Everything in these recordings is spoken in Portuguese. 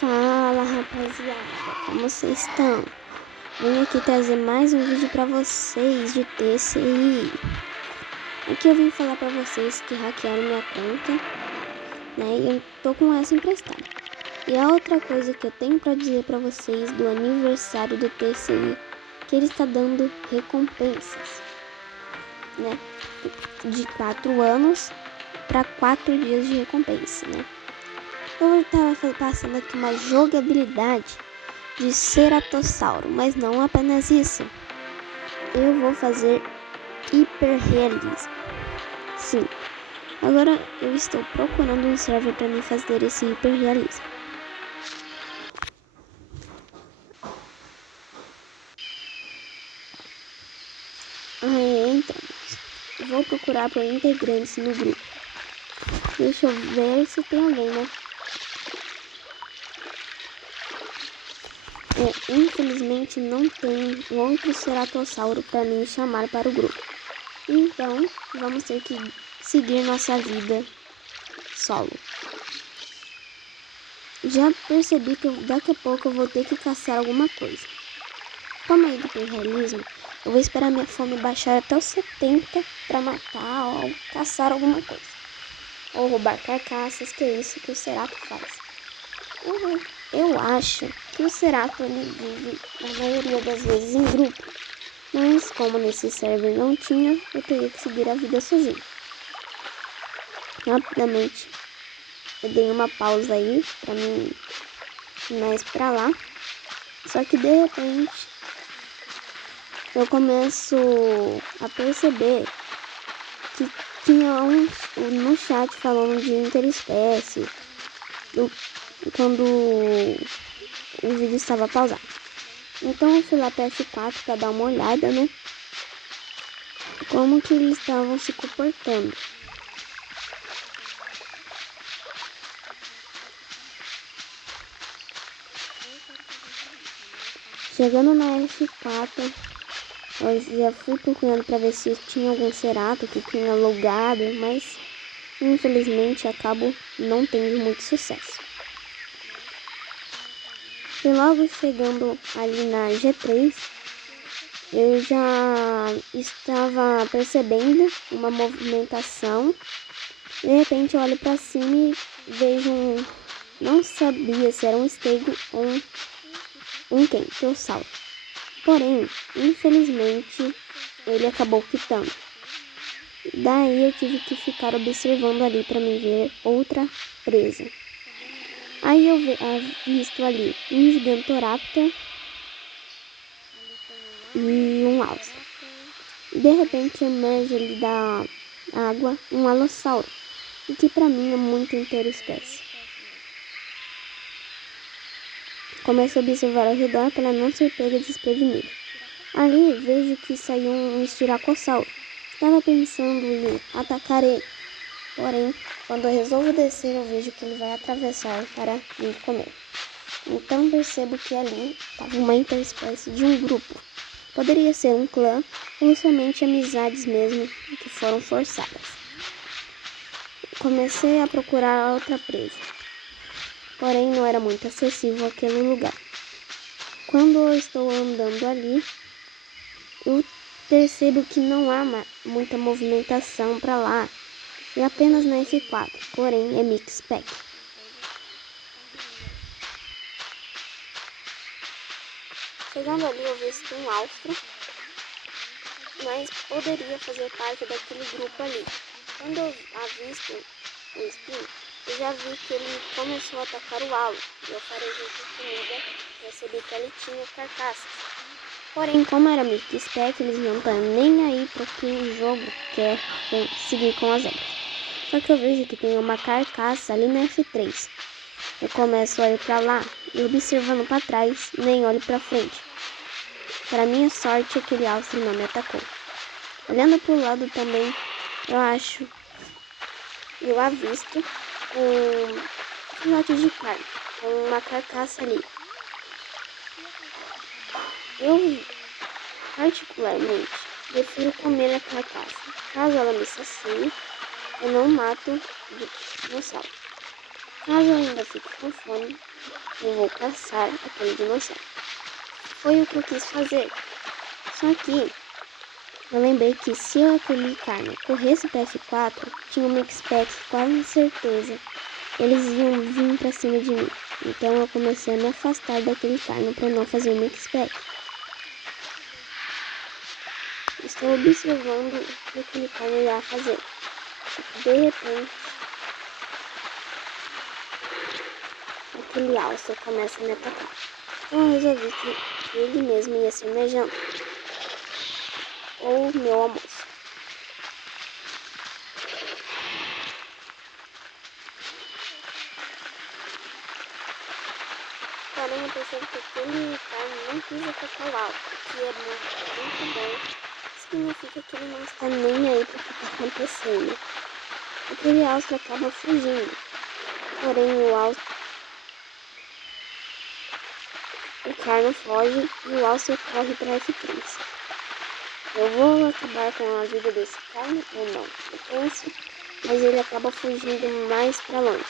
Fala, rapaziada, como vocês estão? Vim aqui trazer mais um vídeo pra vocês de TCI. Aqui eu vim falar pra vocês que hackearam minha conta, né? E eu tô com essa emprestada. E a outra coisa que eu tenho pra dizer pra vocês do aniversário do TCI, que ele está dando recompensas, né? De 4 anos para 4 dias de recompensa, né? Eu estava passando aqui uma jogabilidade de Ceratossauro, mas não apenas isso. Eu vou fazer hiperrealismo. Sim, agora eu estou procurando um server para me fazer esse hiperrealismo. Então, vou procurar por integrantes no grupo. Deixa eu ver se tem alguém, né? Infelizmente não tem outro ceratossauro para me chamar para o grupo. Então, vamos ter que seguir nossa vida solo. Já percebi que daqui a pouco eu vou ter que caçar alguma coisa. Como é hiperrealismo, eu vou esperar minha fome baixar até os 70 para matar ou caçar alguma coisa. Ou roubar carcaças, que é isso que o Cerato faz. Eu acho que o Cerato ele vive, na maioria das vezes, em grupo. Mas como nesse server não tinha, eu teria que seguir a vida sozinho. Rapidamente, eu dei uma pausa aí pra mim mais pra lá. Só que de repente, eu começo a perceber que tinha no chat falando de interespécie quando o vídeo estava pausado. Então eu fui lá pra F4 pra dar uma olhada, né? Como que eles estavam se comportando. Chegando na F4, eu já fui procurando para ver se tinha algum cerato que tinha logado, mas infelizmente acabo não tendo muito sucesso. E logo chegando ali na G3, eu já estava percebendo uma movimentação. De repente eu olho para cima e vejo não sabia se era um stego ou um Kentosauro. Porém, infelizmente, ele acabou quitando. Daí eu tive que ficar observando ali para me ver outra presa. Aí eu visto ali um Gigantoraptor e um Alce. De repente emerge ali da água um Alossauro, o que para mim é muito interespécie. Começo a observar ao redor para não ser pega desprevenido. Ali vejo que saiu um Estiracossauro. Estava pensando em atacar ele. Porém, quando eu resolvo descer, eu vejo que ele vai atravessar para me comer. Então percebo que ali estava uma interespécie de um grupo. Poderia ser um clã ou somente amizades mesmo que foram forçadas. Comecei a procurar outra presa. Porém, não era muito acessível aquele lugar. Quando eu estou andando ali, eu percebo que não há muita movimentação para lá. E apenas na F4, porém é Mixpack. Chegando ali eu vi um Austro, mas poderia fazer parte daquele grupo ali. Quando eu avisto o Spin, eu já vi que ele começou a atacar o Alo. E eu farejei de comida, percebi que ele tinha carcaças. Porém, como era Mixpack, eles não estão nem aí para que o jogo quer seguir com as regras. Só que eu vejo que tem uma carcaça ali na F3. Eu começo a ir pra lá e observando para trás, nem olho para frente. Para minha sorte, aquele Austro não me atacou. Olhando pro lado também, eu avisto um filhote de carne, com uma carcaça ali. Eu, particularmente, prefiro comer a carcaça. Caso ela me sacie, eu não mato no salto. Caso eu ainda fique com fome, eu vou caçar aquele dinossauro. Foi o que eu quis fazer. Só que eu lembrei que se aquele carne corresse para F4, tinha um Mixpack, quase certeza. Eles iam vir para cima de mim. Então eu comecei a me afastar daquele carne para não fazer o Mixpack. Estou observando o que aquele carne ia fazer. De repente, aquele alce começa a me atacar. Então eu resolvi que ele mesmo ia ser minha janta. Ou meu almoço. Porém, eu percebo que aquele carne não quis atacar o alce, que é muito bom. Significa que ele não está nem aí para o que está acontecendo. Aquele alce acaba fugindo. Porém, o carno foge e o alce corre para F3. Eu vou acabar com a vida desse carno ou não? Eu penso, mas ele acaba fugindo mais para longe.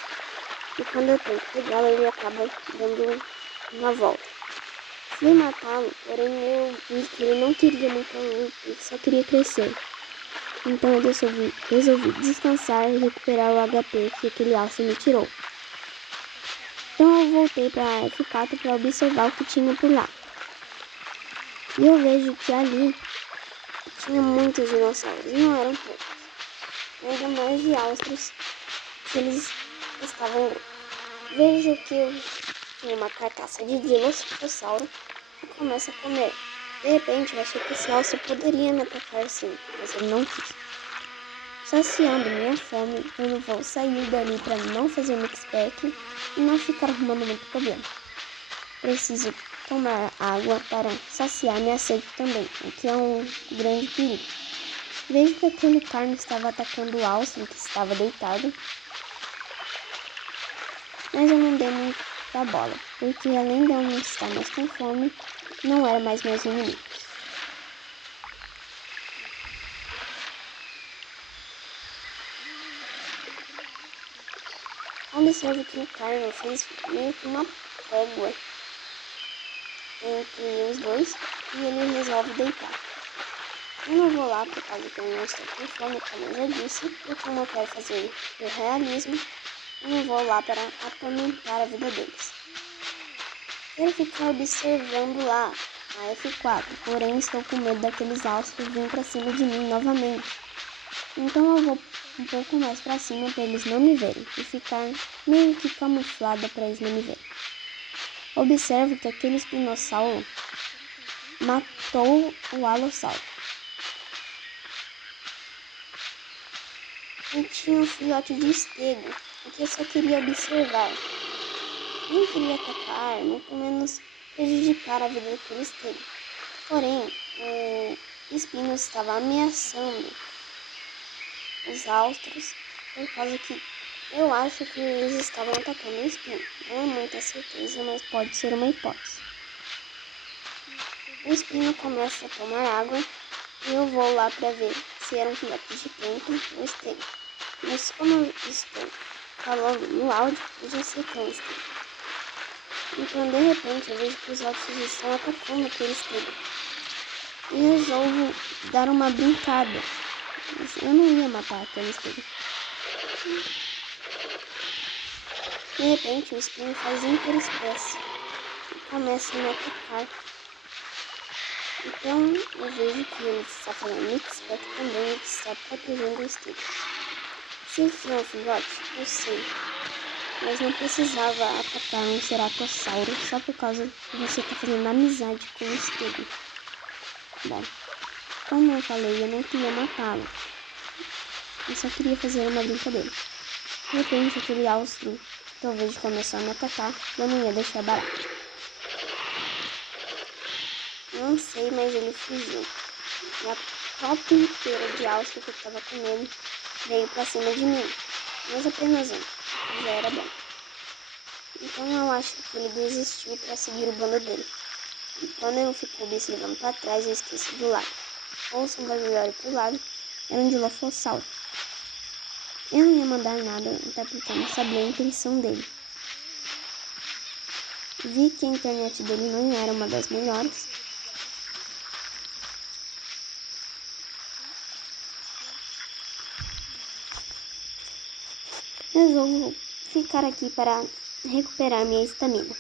E quando eu tento pegá-lo, ele acaba dando uma volta. Fui matá-lo, porém eu vi que ele não queria muita luta, ele só queria crescer. Então eu resolvi descansar e recuperar o HP que aquele alce me tirou. Então eu voltei para F4 para observar o que tinha por lá. E eu vejo que ali tinha muitos dinossauros, e não eram poucos. Ainda mais de astros que eles estavam em grupo. Vejo que tinha uma carcaça de dinossauro e começa a comer. De repente eu achei que esse alce poderia me atacar sim, mas ele não quis. Saciando minha fome, eu vou sair dali para não fazer mixpack e não ficar arrumando muito problema. Preciso tomar água para saciar minha sede também, o que é um grande perigo. Vejo que aquele carne estava atacando o alce que estava deitado, mas eu não dei muita bola, porque além de eu não estar mais com fome, não era mais meus inimigos. Observo que o carne fez meio que uma trégua entre os dois e ele resolve deitar. Eu não vou lá por causa que eu não estou com fome, como eu já disse, e como eu quero fazer o realismo, eu não vou lá para atormentar a vida deles. Quero ficar observando lá a F4, porém estou com medo daqueles alces virem para cima de mim novamente. Então eu vou um pouco mais para cima para eles não me verem e ficar meio que camuflada para eles não me verem. Observo que aquele espinossauro matou o alossauro. E tinha um filhote de estego, que eu só queria observar. Nem queria atacar, muito menos prejudicar a vida daquele estego. Porém, o Espinos estava ameaçando os austros por causa que eu acho que eles estavam atacando o Espino. Não é muita certeza, mas pode ser uma hipótese. O Espino começa a tomar água e eu vou lá para ver se era um filhote de tempo ou estego. Mas como eu estou falando no áudio, eu já sei que é um estego. Então, de repente, eu vejo que os outros estão atacando aquele estego. E resolvo dar uma brincada. Mas eu não ia matar aquele estego. De repente, o espinho faz interespécie e começa a me atacar. Então, eu vejo que ele está fazendo mixpack também e está protegendo o estego. Se esse é um filhote, eu sei. Mas não precisava atacar um ceratossauro só por causa que você está fazendo amizade com o estego. Bom, como eu falei, eu não queria matá-lo. Eu só queria fazer uma brincadeira. De repente, aquele austro que eu vejo começou a me atacar e eu não ia deixar barato. Não sei, mas ele fugiu. E a tropa inteira de austro que eu estava comendo veio pra cima de mim. Mas apenas um. Já era bom. Então eu acho que ele desistiu para seguir o bando dele. E quando eu fico observando para trás, eu esqueci do lado. Ouço um barulho pro lado, era um dilofossauro. Eu não ia mandar nada, até porque eu não sabia a intenção dele. Vi que a internet dele não era uma das melhores. Resolvo ficar aqui para recuperar minha estamina.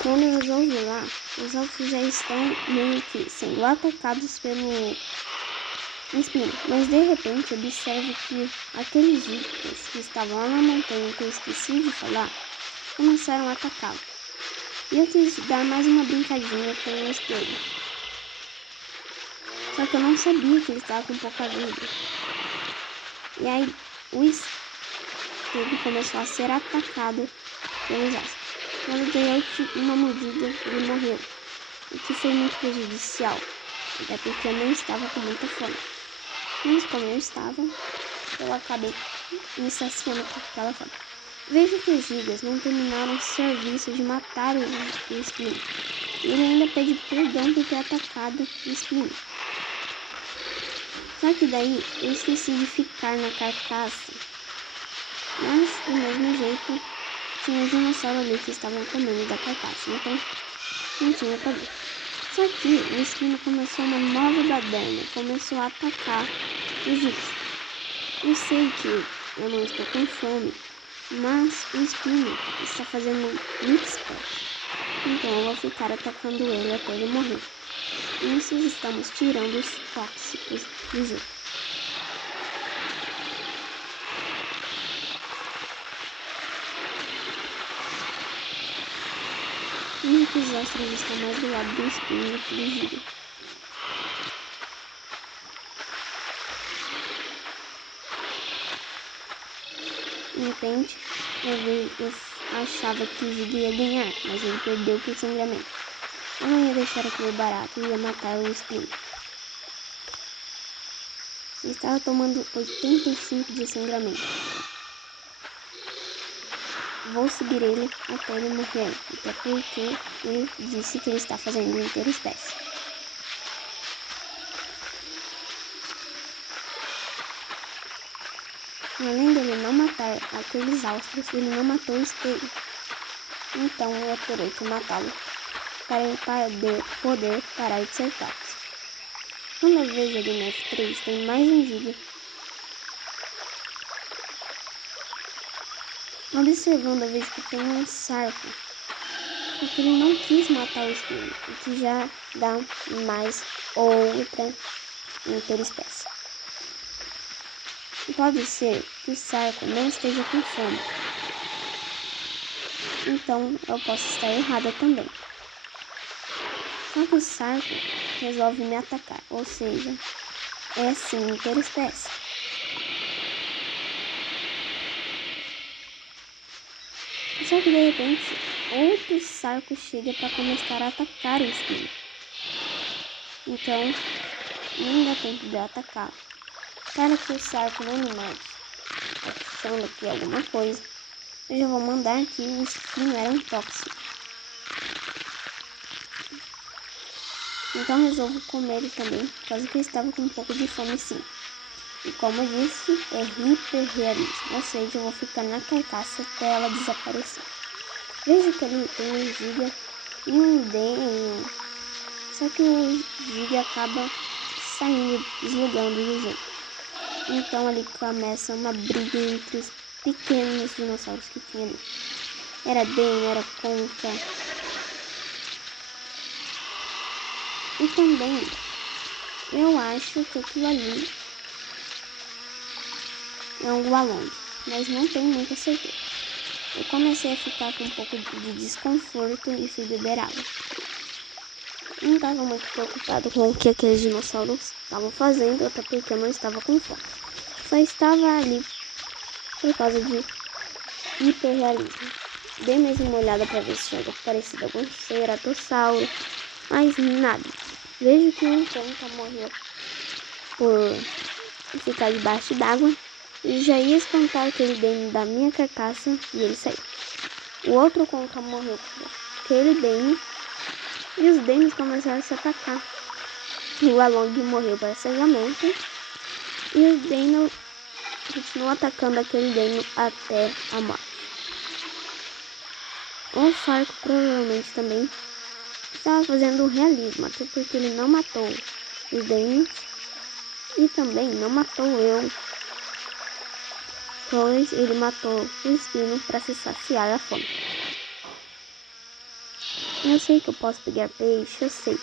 Quando eu resolvo ir lá, os elfos já estão meio que sendo atacados pelo espinho. Mas de repente observo que aqueles gigas que estavam lá na montanha, que eu esqueci de falar, começaram a atacá-lo. E eu quis dar mais uma brincadinha com o espelho. Só que eu não sabia que ele estava com pouca vida. E aí o espelho começou a ser atacado pelos astros. Quando eu dei uma mordida, ele morreu, o que foi muito prejudicial, até porque eu não estava com muita fome. Mas como eu estava, eu acabei me saciando com aquela fome. Vejo que os gigas não terminaram o serviço de matar o espinho. Ele ainda pede perdão por ter atacado o espinho. Só que daí eu esqueci de ficar na carcaça. Mas do mesmo jeito, tinha os dinossauros ali que estavam comendo da carcaça, então não tinha problema. Só que o espinho começou uma nova baderna, começou a atacar os gigas. Eu sei que eu não estou com fome, mas o espinho está fazendo mix-pack, então eu vou ficar atacando ele até ele morrer. Nisso estamos tirando os tóxicos do jogo. Muitos astros estão mais do lado do espinho do que do giga. De repente, eu achava que o giga ia ganhar, mas ele perdeu por sangramento. Eu não ia deixar aquilo barato, ia matar o espinho. Ele estava tomando 85 de sangramento. Vou seguir ele até ele morrer, até porque ele disse que ele está fazendo interespécie. Além dele não matar aqueles astros, ele não matou o espelho. Então eu terei que matá-lo para ele poder parar de ser tóxico. Quando eu vejo ali no F3, tem mais um giga. Observando, eu vejo que tem um sarco, porque ele não quis matar o espinho, o que já dá mais outra interespécie. Pode ser que o sarco não esteja com fome, então eu posso estar errada também. Só que o sarco resolve me atacar, ou seja, é sim interespécie. Só que de repente, outro sarco chega para começar a atacar o espinho. Então, nem dá tempo de atacar. Para que o sarco não me mate, achando aqui alguma coisa, eu já vou mandar que o espinho era um tóxico. Então resolvo comer ele também, por causa que eu estava com um pouco de fome sim. E como eu disse, é hiperrealismo, ou seja, eu vou ficar na carcaça até ela desaparecer. Vejo que ali tem um giga e um denho, só que o giga acaba saindo, deslogando do jogo. Então ali começa uma briga entre os pequenos dinossauros que tinha ali. Era denho, era conca. E também, eu acho que aquilo ali é um gualong, mas não tenho muita certeza. Eu comecei a ficar com um pouco de desconforto e fui beber água. Não estava muito preocupado com o que aqueles dinossauros estavam fazendo, até porque eu não estava com fome. Só estava ali por causa de hiperrealismo. Dei mesmo uma olhada para ver se tinha aparecido algum ceratossauro, mas nada. Vejo que um conca morreu por ficar debaixo d'água e já ia espantar aquele dente da minha carcaça e ele saiu. O outro conca morreu por aquele dente E os Denis começaram a se atacar. E o Along morreu para cegamento. E o Deno continuou atacando aquele Deno até a morte. O Farco provavelmente também estava fazendo um realismo, até porque ele não matou os Denos e também não matou eu, pois ele matou o Espino para se saciar a fome. Eu sei que eu posso pegar peixe, eu sei,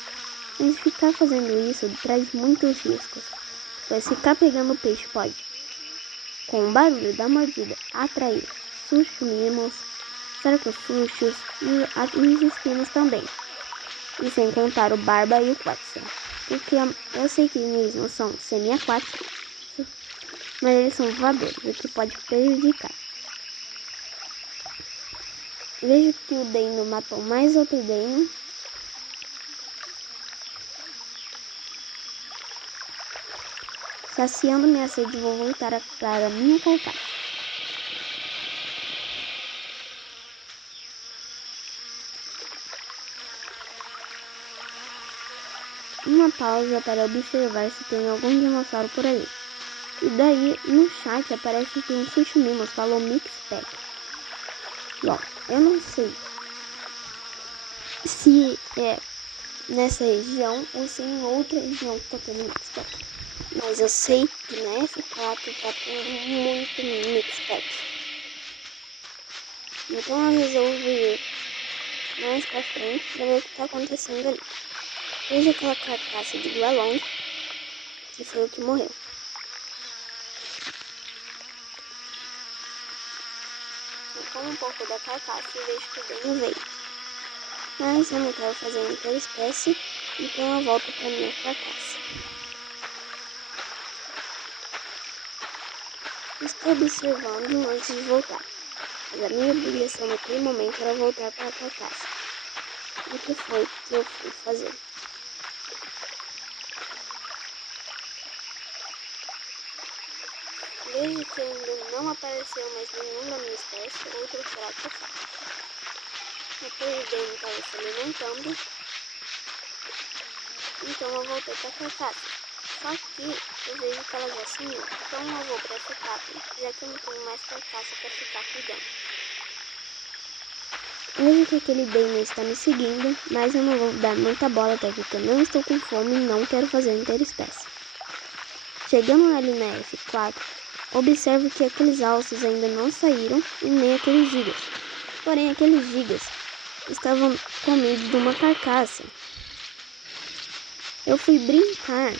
mas ficar fazendo isso traz muitos riscos, pois ficar pegando peixe pode, com o barulho da mordida, atrair sushumimos, sarcosuchos e os espinos também. E sem contar o Barba e o Quetzal. Porque eu sei que eles não são semi-aquáticos, mas eles são voadores, o que pode prejudicar. Vejo que o Deno matou mais outro Deno. Saciando minha sede, vou voltar para a minha carcaça. Uma pausa para observar se tem algum dinossauro por ali. E daí, no chat, aparece que um Sushumimos falou Mixpack. Bom, eu não sei se é nessa região ou se em outra região que tá tendo Mixpack. Mas eu sei que na F4 tá tendo muito Mixpack. Então eu resolvi ir mais pra frente pra ver o que tá acontecendo ali. Veja aquela carcaça de Gualong, que foi o que morreu. Eu como um pouco da carcaça e vejo que o Deno veio. Mas eu não quero fazer interespécie, então eu volto pra minha carcaça. Estou observando antes de voltar, mas a minha obrigação naquele momento era voltar para a carcaça. O que foi que eu fui fazer? Vejo que ainda não apareceu mais nenhum da minha espécie, outro será que eu faço. Aquele Deno estava se alimentando, então eu voltei para a carcaça. Só que eu vejo que ela já sumiu, então eu vou para essa capa, já que eu não tenho mais carcaça para ficar cuidando. Vejo que aquele Deno está me seguindo, mas eu não vou dar muita bola até porque eu não estou com fome e não quero fazer interespécie. Chegando ali na F4, observo que aqueles alces ainda não saíram e nem aqueles gigas. Porém, aqueles gigas estavam comidos de uma carcaça. Eu fui brincar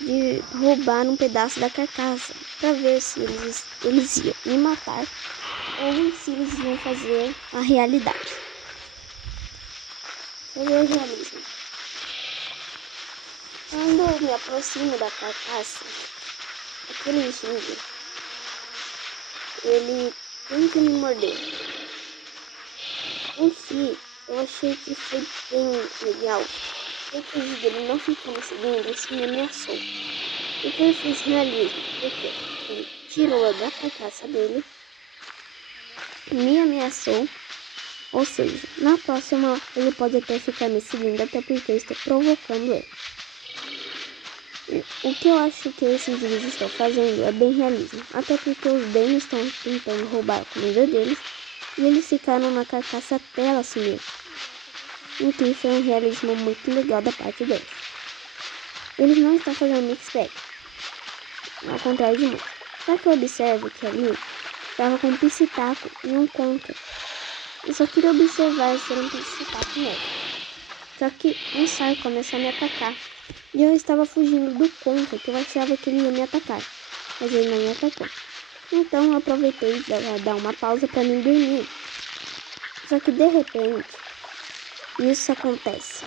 de roubar um pedaço da carcaça para ver se eles iam me matar ou se eles iam fazer a realidade. Fazer o realismo. Quando eu me aproximo da carcaça, aquele giga, ele tenta me morder. Em si, eu achei que foi bem legal. Porque o giga ele não ficou me seguindo, ele me ameaçou. Então eu fiz realismo, porque ele tirou da carcaça dele, me ameaçou, ou seja, na próxima ele pode até ficar me seguindo, até porque eu estou provocando ele. O que eu acho que esses gigas estão fazendo é bem realismo, até porque os Denos estão tentando roubar a comida deles e eles ficaram na carcaça até ela sumir. Então foi um realismo muito legal da parte deles. Eles não estão fazendo mixpack, ao contrário de mim. Só que eu observo que ali estava com um psitaco e um contra. Eu só queria observar se era um psitaco mesmo. Só que um Sar começou a me atacar. E eu estava fugindo do contra, que eu achava que ele ia me atacar. Mas ele não me atacou. Então eu aproveitei para dar uma pausa para mim dormir. Só que de repente, isso acontece.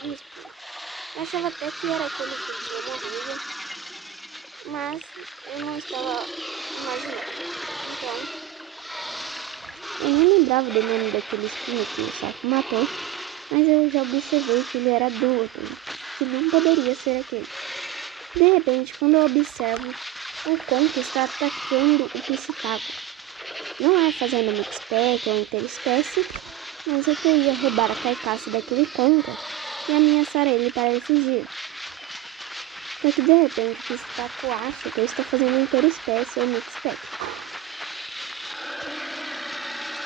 Sim, eu achava até que era aquele que tinha morrido, mas eu não estava imaginando. Então, eu nem lembrava do nome daquele espinho que o saco matou, mas eu já observei que ele era do outro, que não poderia ser aquele. De repente, quando eu observo, O Conca está atacando o Psitaco. Não é fazendo mix-pack ou interespécie, mas eu queria roubar a carcaça daquele Conca e ameaçar ele para ele fugir. Só que de repente o Psitaco acha que eu estou fazendo interespécie ou mix-pack.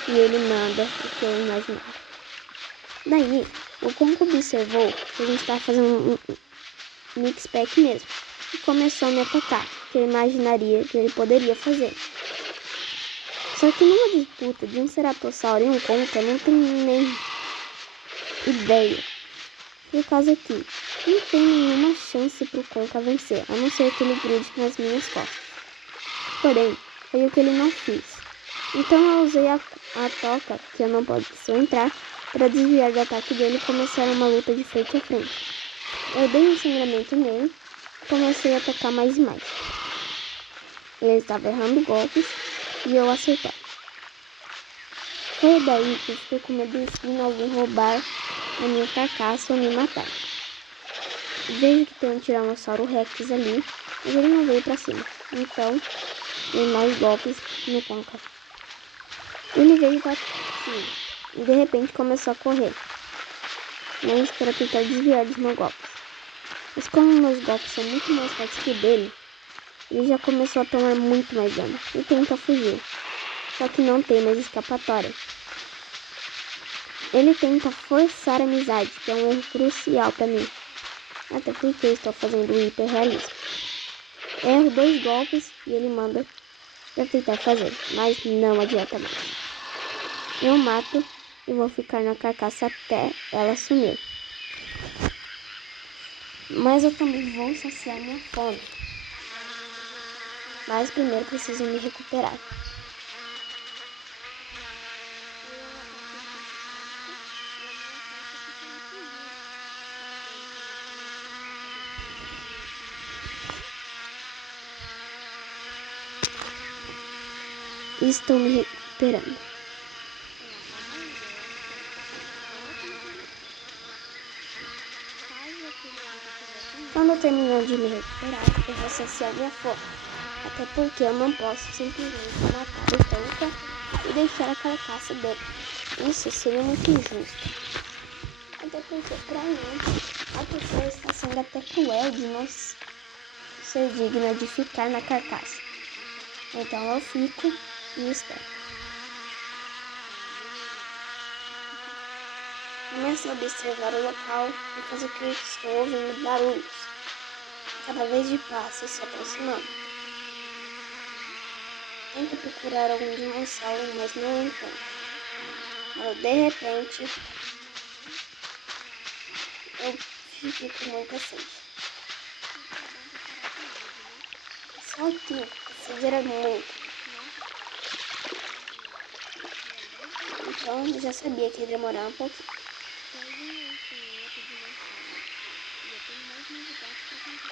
E ele manda o que eu imaginava. Daí, o Conca observou que a gente estava fazendo um mix-pack mesmo e começou a me atacar, que eu imaginaria que ele poderia fazer. Só que numa disputa de um ceratossauro e um Conca, não tem nem ideia. Por causa que não tem nenhuma chance pro Conca vencer, a não ser que ele grude nas minhas costas. Porém, foi o que ele não fez. Então eu usei a toca, que eu não posso entrar, para desviar do ataque dele e começar uma luta de frente a frente. Eu dei um sangramento nele e comecei a atacar mais e mais. Ele estava errando golpes e eu acertava. Foi daí que eu fiquei com medo de alguém roubar a minha carcaça ou me matar. Vejo que tem um Tiranossauro Rex ali, mas ele não veio pra cima. Então, dei mais golpes no Conca. Ele veio pra cima e de repente começou a correr, mas para tentar desviar dos meus golpes. Mas como meus golpes são muito mais fortes que o dele, ele já começou a tomar muito mais dano e tenta fugir. Só que não tem mais escapatória. Ele tenta forçar a amizade, que é um erro crucial para mim. Até porque eu estou fazendo o hiperrealismo. Erro 2 golpes e ele manda para tentar fazer, mas não adianta mais. Eu mato e vou ficar na carcaça até ela sumir. Mas eu também vou saciar minha fome. Mas primeiro preciso me recuperar. Estou me recuperando. Quando eu terminar de me recuperar, eu vou saciar minha fome. Até porque eu não posso simplesmente matar o Conca e deixar a carcaça dele. Isso seria muito injusto. Até porque, pra mim, a pessoa está sendo até cruel de não ser digna de ficar na carcaça. Então eu fico e espero. Começo a observar o local por causa que estou ouvindo barulhos. Cada vez de passos se aproximando. Tento procurar algum dinossauro, mas não encontro. Mas de repente, eu fiquei com muita sede. Só que a sede era muito. Então eu já sabia que ia demorar um pouquinho.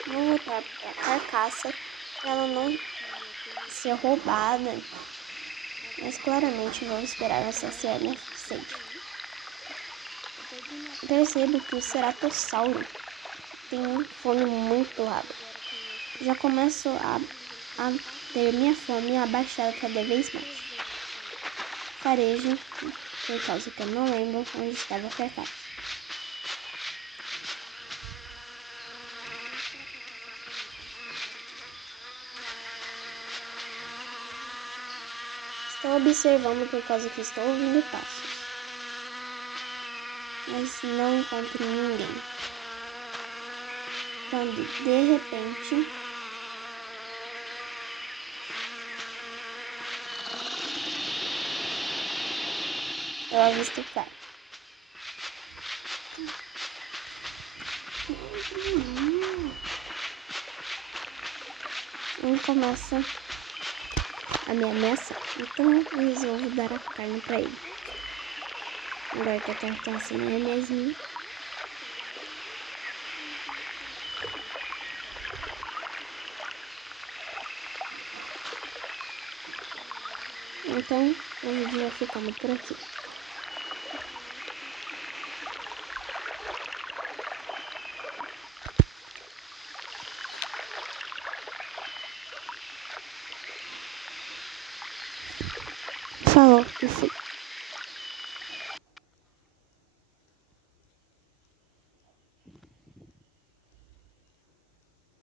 Vou voltar pra carcaça pra ela não ser roubada. Mas claramente vou esperar a saciar minha sede. Percebo que o ceratossauro tem fome muito rápido. Já começo a ter minha fome abaixada cada vez mais. Farejo, por causa que eu não lembro onde estava a carcaça. Estou observando por causa que estou ouvindo passos. Mas não encontro ninguém. Quando de repente eu avisto o cara. Ele começa a me ameaçar. Então eu resolvo dar a carne pra ele. Agora que a carcaça não é mesmo. Então o vídeo vai ficando por aqui. E fui.